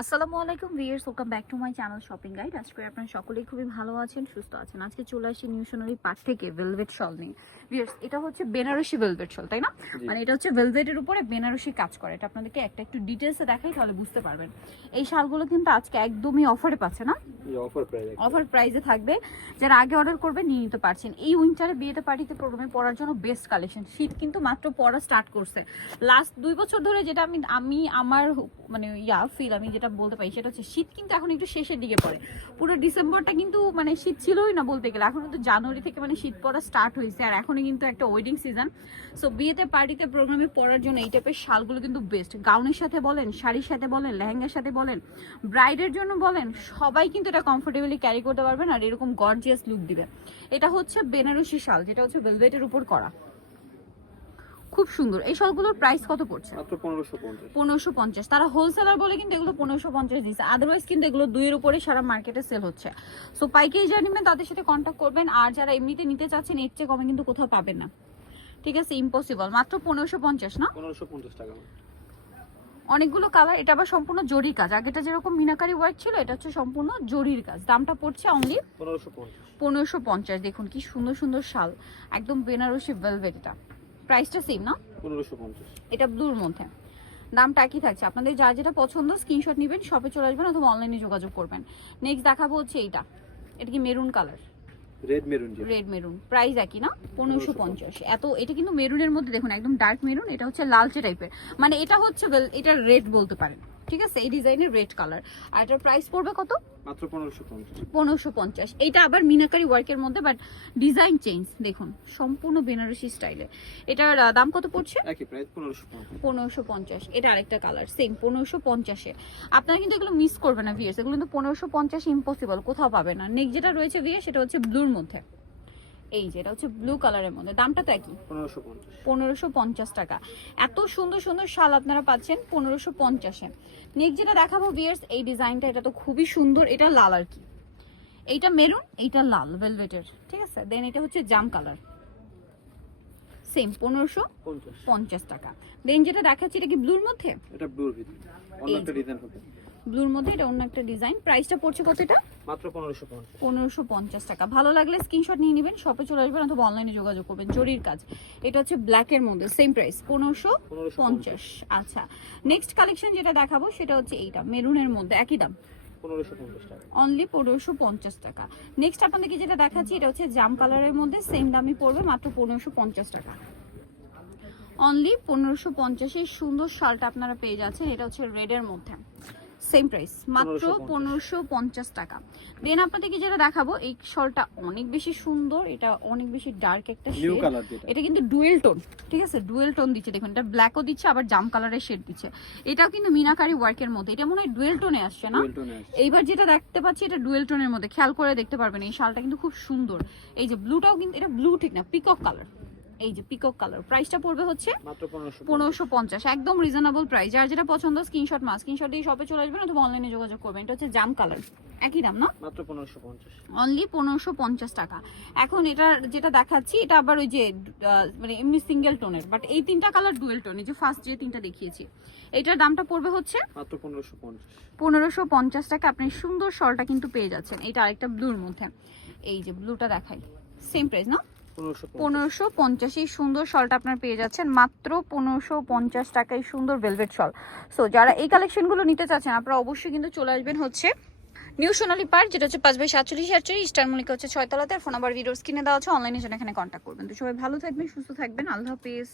আসসালামু আলাইকুম viewers, welcome back to my channel shopping guide. আজকে আপনারা সকলেই খুবই ভালো আছেন, সুস্থ আছেন। আজকে চলে আসি নিউ সোনালী পার্ক থেকে ভেলভেট শল নিয়ে। ভিউয়ার্স, এটা হচ্ছে বেনারসি ভেলভেট শল, তাই না? মানে এটা হচ্ছে ভেলভেটের উপরে বেনারসি কাজ করে। এটা আপনাদেরকে একটু ডিটেইলসে দেখাই, তাহলে বুঝতে পারবেন। এই শালগুলো কিন্তু আজকে একদমই অফারে পাচ্ছে না, অফার প্রাইসে থাকবে। যারা আগে অর্ডার করবে নিয়ে নিতে পারছেন। এই উইন্টারে বিয়েতে পার্টিতে প্রোগ্রামে পরার জন্য বেস্ট কালেকশন। শীত কিন্তু মাত্র পরা স্টার্ট করছে। লাস্ট 2 বছর ধরে যেটা আমি আমার মানে আমি যেটা বলতে পারি সেটা হচ্ছে শীত কিন্তু এখন একটু শেষের দিকে পড়ে। পুরো ডিসেম্বরটা কিন্তু মানে শীত ছিলই না বলতে গেলে, এখন কিন্তু জানুয়ারি থেকে মানে শীত পড়া স্টার্ট হয়েছে। আর এখনই কিন্তু একটা ওয়েডিং সিজন। সো বিয়েতে পার্টিতে প্রোগ্রামে পরার জন্য এই টাইপের শালগুলো কিন্তু বেস্ট। গাউনের সাথে বলেন, শাড়ির সাথে বলেন, লেহেঙ্গার সাথে বলেন, ব্রাইডের জন্য বলেন, সবাই কিন্তু এটা কমফোর্টেবলি ক্যারি করতে পারবেন আর এরকম গর্জিয়াস লুক দিবে। এটা হচ্ছে বেনারসি শাল, যেটা হচ্ছে ভেলভেটের উপর করা, খুব সুন্দর। এই শালগুলোর প্রাইস কত পড়ছে? মাত্র 1550। 1550। তারা হোলসেলার বলে কিন্তু এগুলো 1550 দিচ্ছে, আদারওয়াইজ কিন্তু এগুলো 2 এর উপরে সারা মার্কেটে সেল হচ্ছে। সো পাইকারি যারা নেবেন তাদের সাথে কন্ট্যাক্ট করবেন। আর যারা এমনিতে নিতে চাচ্ছেন এর চেয়ে কমে কিন্তু কোথাও পাবেন না, ঠিক আছে? ইম্পসিবল। মাত্র 1550 না, 1550 টাকা। অনেকগুলো কালার। এটা আবার সম্পূর্ণ জরির কাজ। আগেটা যেরকম মিনাকারি ওয়ার্ক ছিল, এটা হচ্ছে সম্পূর্ণ জরির কাজ। দামটা পড়ছে অনলি 1550। দেখুন কি সুন্দর সুন্দর শাল, একদম বেনারসি ভেলভেট। এটা প্রাইসটা সেম না, 1550। এটা ব্লুর মধ্যে। দামটা একই থাকছে। আপনাদের যার যেটা পছন্দ স্ক্রিনশট নেবেন, শপে চলে আসবেন অথবা অনলাইনে যোগাযোগ করবেন। নেক্সট দেখাবো হচ্ছে এটা কি maroon colour, red maroon. Price একই না, 1550। এটা কিন্তু মেরুনের মধ্যে দেখুন একদম ডার্ক মেরুন। এটা হচ্ছে লালচে টাইপের, মানে এটা হচ্ছে এটা রেড বলতে পারেন, ঠিক আছে? এই ডিজাইনের রেড কালার। আর এটার প্রাইস পড়বে কত? মাত্র 1550। 1550। এটা আবার মিনাকারি ওয়ার্কের মধ্যে, বাট ডিজাইন চেঞ্জ। দেখুন সম্পূর্ণ বেনারসি স্টাইলে। এটার দাম কত পড়ছে? একই প্রাইস 1550। 1550। এটা আরেকটা কালার সেম 1550 এ। আপনারা কিন্তু এগুলো মিস করবেন না ভিউয়ার্স, এগুলো কিন্তু 1550 ইম্পসিবল, কোথাও পাবেন না। নেক্সট যেটা রয়েছে ভিউয়ার্স, সেটা হচ্ছে ব্লুর মধ্যে। এই যে এটা হচ্ছে ব্লু কালারের মধ্যে। দামটা তো একই, 1550 টাকা। এত সুন্দর সুন্দর শাল আপনারা পাচ্ছেন 1550 এ। নেক্সট যেটা দেখাবো ভিউয়ার্স, এই ডিজাইনটা, এটা তো খুবই সুন্দর। এটা লাল আর কি, এইটা মেরুন, এইটা লাল ভেলভেটের, ঠিক আছে? দেন এটা হচ্ছে জাম কালার, সেম 1550 টাকা। দেন যেটা দেখাচ্ছি এটা কি ব্লুর মধ্যে? এটা ব্লুর ভিতরে অন্য একটা ডিজাইন হবে। ব্লুর মধ্যে এটা অন্য একটা ডিজাইন। প্রাইসটা পড়ছে কত? এটা মাত্র 1550। 1550 টাকা। ভালো লাগলে স্ক্রিনশট নিয়ে নেবেন, শপে চলে আসবেন অথবা অনলাইনে যোগাযোগ করবেন। জরির কাজ। এটা হচ্ছে ব্ল্যাক এর মধ্যে, সেম প্রাইস 1550। আচ্ছা, নেক্সট কালেকশন যেটা দেখাবো সেটা হচ্ছে এইটা মেরুনের মধ্যে, একই দাম 1550 টাকা, অনলি 1550 টাকা। নেক্সট আপনাদেরকে যেটা দেখাচ্ছি এটা হচ্ছে জাম কালারের মধ্যে, সেম দামই পড়বে, মাত্র 1550 টাকা। অনলি 1550 এর সুন্দর শালটা আপনারা পেয়ে যাচ্ছেন। এটা হচ্ছে রেড এর মধ্যে, সেম প্রাইস মাত্র 1550 টাকা। দেন আপনাদেরকে যেটা দেখাবো, এই শালটা অনেক বেশি সুন্দর। এটা অনেক বেশি ডার্ক একটা শেড। এটা কিন্তু ডুয়েল টোন, ঠিক আছে? ডুয়েল টোন দিচ্ছে। দেখুন এটা ব্ল্যাকও দিচ্ছে, আবার জাম কালারের শেড দিচ্ছে। এটাও কিন্তু মিনাকারি ওয়ার্কের মধ্যে। এটা মনে হয় ডুয়েল টোনে আসছে না? এইবার যেটা দেখতে পাচ্ছি এটা ডুয়েল টোনের মধ্যে, খেয়াল করে দেখতে পারবেন। এই শালটা কিন্তু খুব সুন্দর। এই যে ব্লুটাও কিন্তু, এটা ব্লু ঠিক না, পিকক কালার। এই যে পিকক কালার। প্রাইসটা পড়বে হচ্ছে মাত্র 1550। একদম রিজনেবল প্রাইস। যার যেটা পছন্দ স্ক্রিনশট দিয়ে শপে চলে আসবেন অথবা অনলাইনে যোগাযোগ করবেন। এটা হচ্ছে জাম কালার, একই দাম না, মাত্র 1550। অনলি 1550 টাকা। এখন এটা যেটা দেখাচ্ছি এটা আবার ওই যে মানে এমনি সিঙ্গেল টোনের, বাট এই তিনটা কালার ডুয়েল টোন। এই যে ফার্স্ট যে তিনটা দেখিয়েছি, এটার দামটা পড়বে হচ্ছে মাত্র 1550। 1550 টাকা। আপনি সুন্দর শলটা কিন্তু পেয়ে যাচ্ছেন। এটা আরেকটা ব্লুর মধ্যে। এই যে ব্লুটা দেখাই, সেম প্রাইস না, 1550। এই সুন্দর শলটা আপনারা পেয়ে যাচ্ছেন মাত্র 1550 টাকায়, সুন্দর ভেলভেট শল। সো যারা এই কালেকশনগুলো নিতে চাচ্ছেন আপনারা অবশ্যই কিন্তু চলে আসবেন হচ্ছে নিউ সোনালী পার্ক, যেটা হচ্ছে 5/47 স্টার মল্লিকা হচ্ছে 6 তলাতে। ফোন নাম্বার ভিডিওর স্ক্রিনে দেওয়া আছে, অনলাইনে জন্য এখানে কন্ট্যাক্ট করবেন। তো সবাই ভালো থাকবেন, সুস্থ থাকবেন, আল্লাহ হাফেজ।